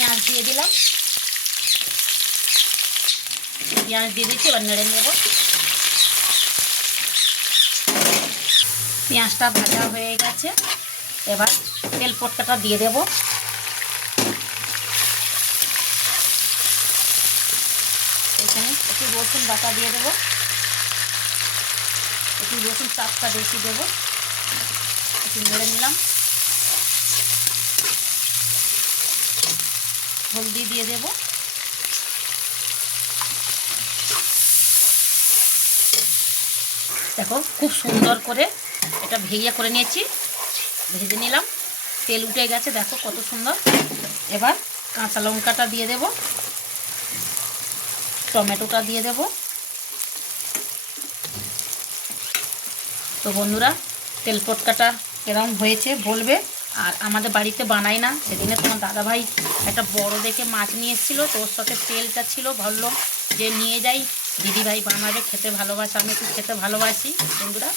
পেঁয়াজ দিয়ে দিলাম, পেঁয়াজ দিয়ে দিচ্ছি, এবার নেড়ে নেব। পেঁয়াজটা ভাজা হয়ে গেছে, এবার তেলপটকাটা দিয়ে দেব। এখানে একটু রসুন বাটা দিয়ে দেবো, একটু রসুন চাপটা বেশি দেবো, একটু নেড়ে নিলাম। হলদি দিয়ে দেব, দেখো খুব সুন্দর করে এটা ভেজে করে নিয়েছি, ভেজে নিলাম, তেল উঠে গেছে, দেখো কত সুন্দর। এবার কাঁচা লঙ্কাটা দিয়ে দেব, টমেটোটা দিয়ে দেব। তো বন্ধুরা, তেলপটকাটা কেরম হয়েছে বলবে। আর আমাদের বাড়িতে বানাই না, সেদিনে তোমার দাদাভাই একটা বড় দেখে মাছ নিয়ে এসেছিলো, তো ওর সাথে তেলটা ছিল, ভাবলো যে নিয়ে যাই, দিদিভাই বানাবে, খেতে ভালোবাসে, আমি একটু খেতে ভালোবাসি বন্ধুরা।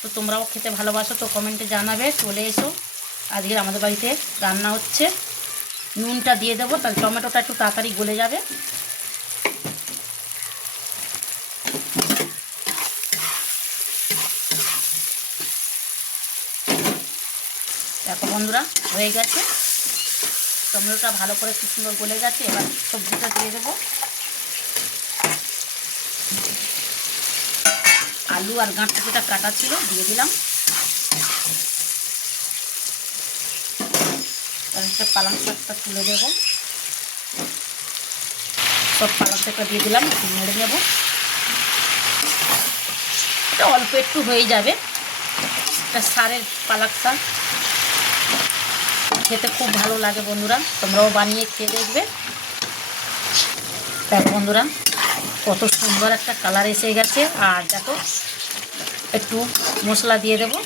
তো তোমরাও খেতে ভালোবাসো তো কমেন্টে জানাবে, চলে এসো। আজকে আমাদের বাড়িতে রান্না হচ্ছে। নুনটা দিয়ে দেবো, তাহলে টমেটোটা একটু তাড়াতাড়ি গলে যাবে। দেখো বন্ধুরা, হয়ে গেছে, টমেটোটা ভালো করে খুব সুন্দর গলে গেছে। এবার সবজিটা দিয়ে দেবো, আলু আর গাঁটটা যেটা কাটা ছিল দিয়ে দিলাম। একটা পালং শাকটা তুলে দেবো, সব পালং শাকটা দিয়ে দিলাম, একটু নেড়ে নেব। এটা অল্প একটু হয়ে যাবে, এটা সারের পালং শাক, খেতে খুব ভালো লাগে বন্ধুরা, তোমরাও বানিয়ে খেয়ে দেখবে। দেখো বন্ধুরা, কত সুন্দর একটা কালার এসে গেছে। আর দেখো একটু মশলা দিয়ে দেবো,